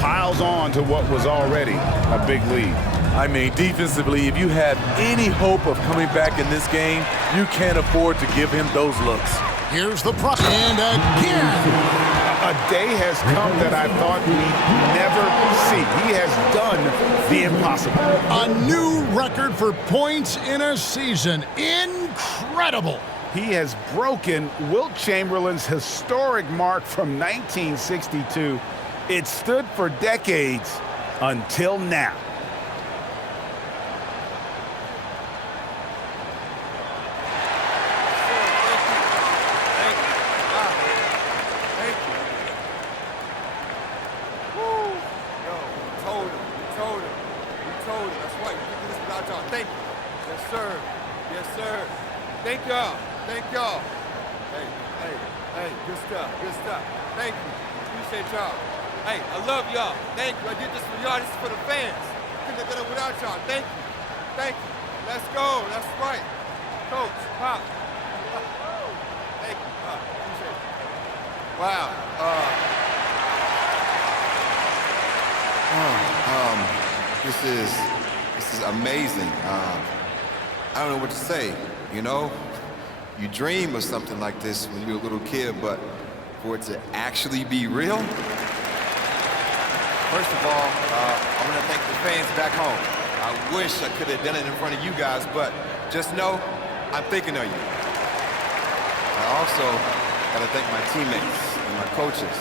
Piles on to what was already a big lead. I mean, defensively, if you have any hope of coming back in this game, you can't afford to give him those looks. Here's the prop, and again. A day has come that I thought we'd never see. He has done the impossible. A new record for points in a season. Incredible. He has broken Wilt Chamberlain's historic mark from 1962. It stood for decades until now. Thank y'all. Thank y'all. Hey, good stuff. Thank you. Appreciate y'all. Hey, I love y'all. Thank you. I did this for y'all. This is for the fans. Couldn't have done it without y'all. Thank you. Let's go. That's right. Coach, Pop. Thank you, Pop. Appreciate it. Wow. This is amazing. I don't know what to say. You know, you dream of something like this when you're a little kid, but for it to actually be real? First of all, I want to thank the fans back home. I wish I could have done it in front of you guys, but just know I'm thinking of you. I also got to thank my teammates and my coaches.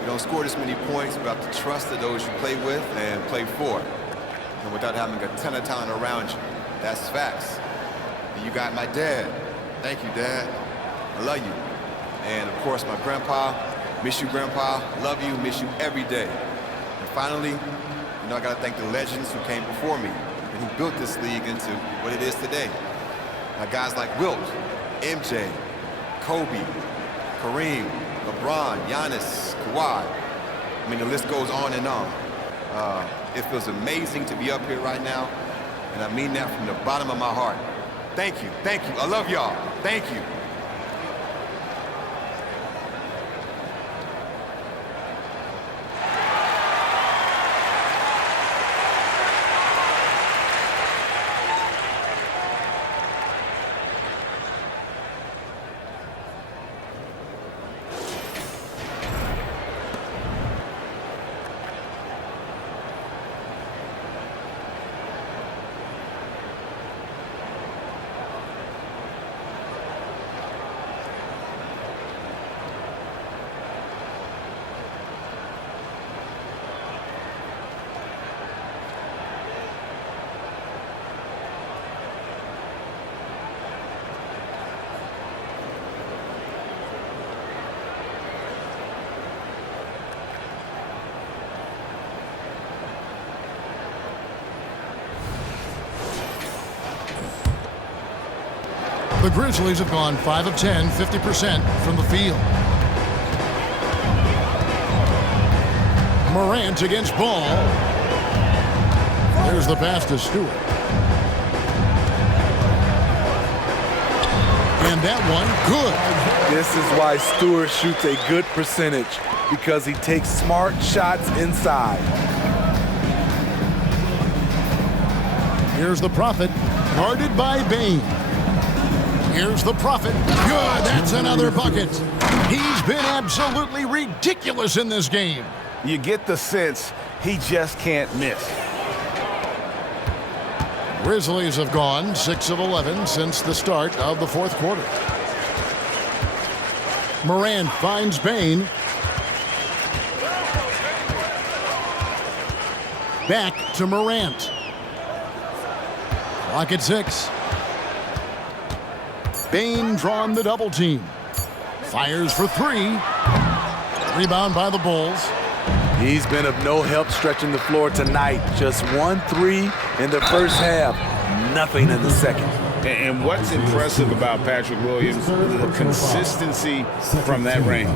You don't score this many points without the trust of those you play with and play for, and without having a ton of talent around you. That's facts. And you got my dad. Thank you, Dad. I love you. And of course, my grandpa. Miss you, Grandpa. Love you, miss you every day. And finally, I gotta thank the legends who came before me and who built this league into what it is today. Now, guys like Wilt, MJ, Kobe, Kareem, LeBron, Giannis, Kawhi. I mean, the list goes on and on. It feels amazing to be up here right now, and I mean that from the bottom of my heart. Thank you. I love y'all. Thank you. The Grizzlies have gone 5 of 10, 50% from the field. Morant against Ball. There's the pass to Stewart. And that one, good. This is why Stewart shoots a good percentage, because he takes smart shots inside. Here's the Prophet, guarded by Bane. Here's the Prophet. Good, that's another bucket. He's been absolutely ridiculous in this game. You get the sense he just can't miss. Grizzlies have gone 6 of 11 since the start of the fourth quarter. Morant finds Bane. Back to Morant. Clock at 6. Bane drawn the double team. Fires for 3. Rebound by the Bulls. He's been of no help stretching the floor tonight. Just 1 3 in the first half. Nothing in the second. And what's impressive about Patrick Williams, the consistency from that range.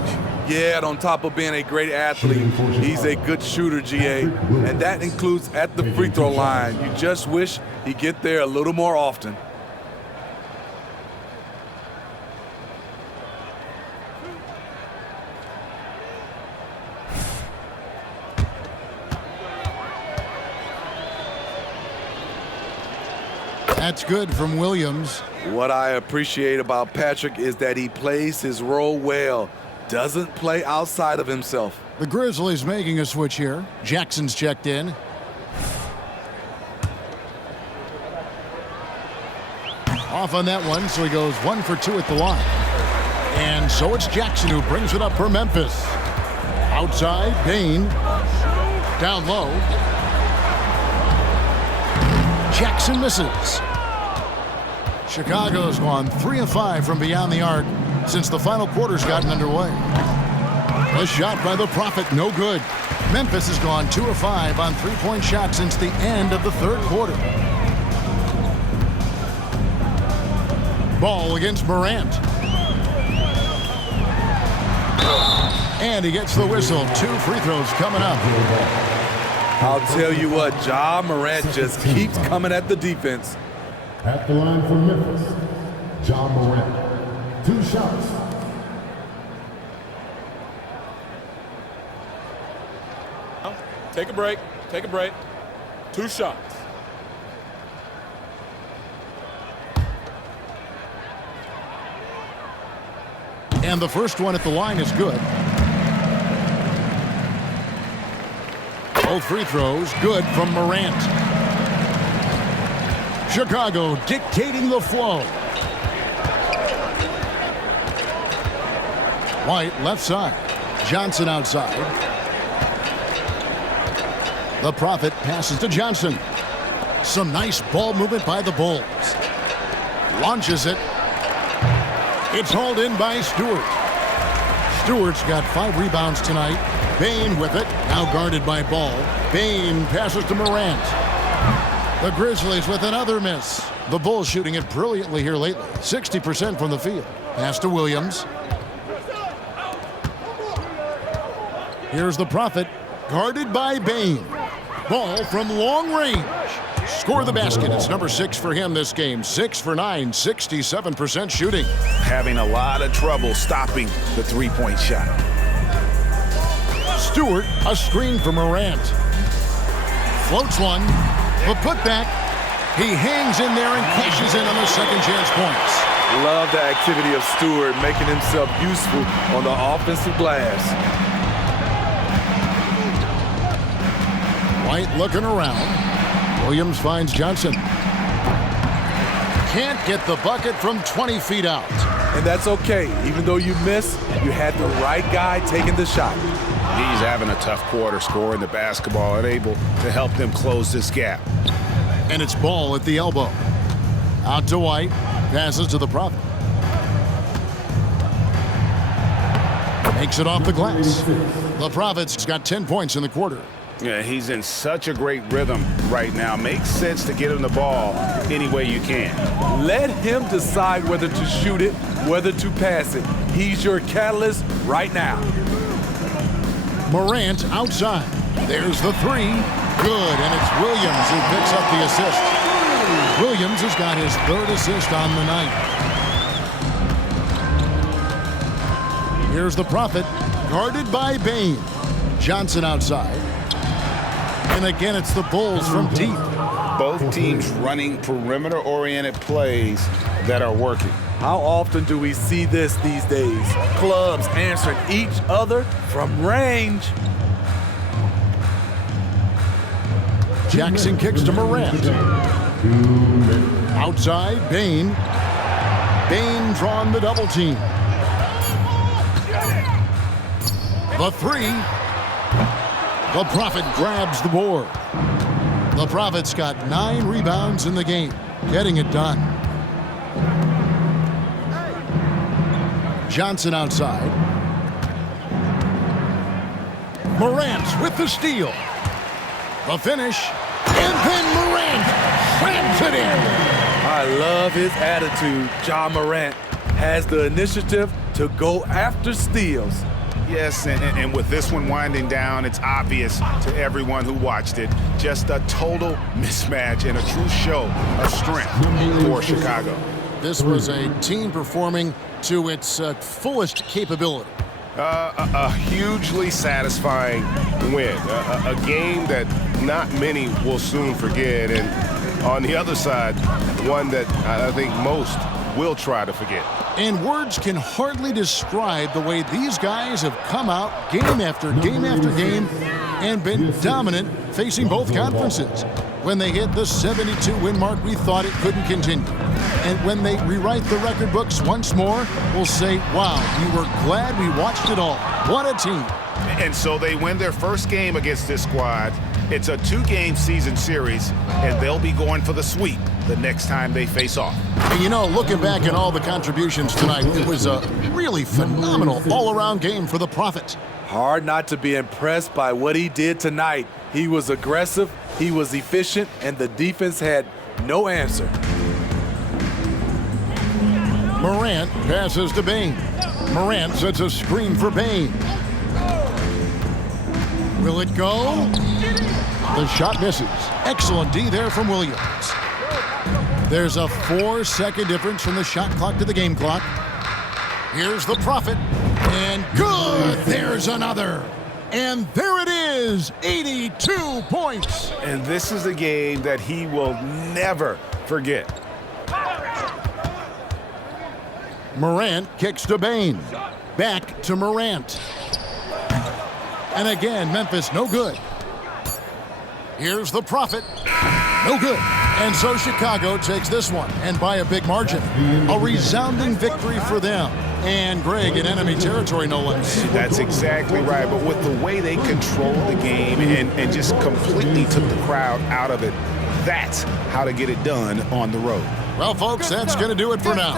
Yeah, and on top of being a great athlete, he's a good shooter, GA. And that includes at the free throw line. You just wish he'd get there a little more often. That's good from Williams. What I appreciate about Patrick is that he plays his role well, doesn't play outside of himself. The Grizzlies making a switch here. Jackson's checked in. Off on that one, so he goes 1 for 2 at the line. And so it's Jackson who brings it up for Memphis. Outside, Bain. Down low. Jackson misses. Chicago's gone 3 of 5 from beyond the arc since the final quarter's gotten underway. A shot by the Prophet, no good. Memphis has gone 2 of 5 on three-point shots since the end of the third quarter. Ball against Morant. And he gets the whistle. 2 free throws coming up. I'll tell you what, Ja Morant just keeps coming at the defense. At the line for Memphis, Ja Morant. 2 shots. Take a break. Take a break. 2 shots. And the first one at the line is good. Both free throws good from Morant. Chicago dictating the flow. White left side. Johnson outside. The Prophet passes to Johnson. Some nice ball movement by the Bulls. Launches it. It's hauled in by Stewart. Stewart's got 5 rebounds tonight. Bain with it, now guarded by Ball. Bain passes to Morant. The Grizzlies with another miss. The Bulls shooting it brilliantly here lately. 60% from the field. Pass to Williams. Here's the Prophet, guarded by Bain. Ball from long range. Score the basket. It's number 6 for him this game. 6 for 9, 67% shooting. Having a lot of trouble stopping the three-point shot. Stewart, a screen for Morant. Floats one. The putback. He hangs in there and cashes in on the second chance points. Love the activity of Stewart, making himself useful on the offensive glass. White looking around. Williams finds Johnson. Can't get the bucket from 20 feet out. And that's okay. Even though you miss, you had the right guy taking the shot. He's having a tough quarter scoring the basketball and able to help them close this gap. And it's Ball at the elbow. Out to White. Passes to the Prophet. Makes it off the glass. The Prophet's got 10 points in the quarter. Yeah, he's in such a great rhythm right now. Makes sense to get him the ball any way you can. Let him decide whether to shoot it, whether to pass it. He's your catalyst right now. Morant outside. There's the 3. Good, and it's Williams who picks up the assist. Williams has got his 3rd assist on the night. Here's the Prophet, guarded by Bain. Johnson outside. And again, it's the Bulls from deep. Both teams running perimeter-oriented plays that are working. How often do we see this these days? Clubs answering each other from range. Jackson kicks to Morant. Outside, Bain. Bain drawn the double team. The 3. The Prophet grabs the board. The Prophet's got 9 rebounds in the game, getting it done. Johnson outside. Morant with the steal. The finish. And then Morant slams it in. I love his attitude. Ja Morant has the initiative to go after steals. Yes, and with this one winding down, it's obvious to everyone who watched it. Just a total mismatch and a true show of strength for Chicago. This was a team performing to its fullest capability. A hugely satisfying win. A game that not many will soon forget. And On the other side, one that I think most will try to forget. And words can hardly describe the way these guys have come out game after game after game and been dominant facing both conferences. When they hit the 72-win mark, we thought it couldn't continue. And when they rewrite the record books once more, we'll say, wow, we were glad we watched it all. What a team. And so they win their first game against this squad. It's a 2-game season series, and they'll be going for the sweep the next time they face off. And you know, looking back at all the contributions tonight, it was a really phenomenal all-around game for the Prophet. Hard not to be impressed by what he did tonight. He was aggressive, he was efficient, and the defense had no answer. Morant passes to Bain. Morant sets a screen for Bain. Will it go? The shot misses. Excellent D there from Williams. There's a 4-second difference from the shot clock to the game clock. Here's the Prophet. And good! There's another. And there it is, 82 points. And this is a game that he will never forget. Morant kicks to Bain. Back to Morant. And again, Memphis, no good. Here's the Prophet. No good. And so Chicago takes this one, and by a big margin. A resounding victory for them. And Greg in enemy territory, no less. That's exactly right. But with the way they controlled the game and just completely took the crowd out of it, that's how to get it done on the road. Well, folks, that's going to do it for now.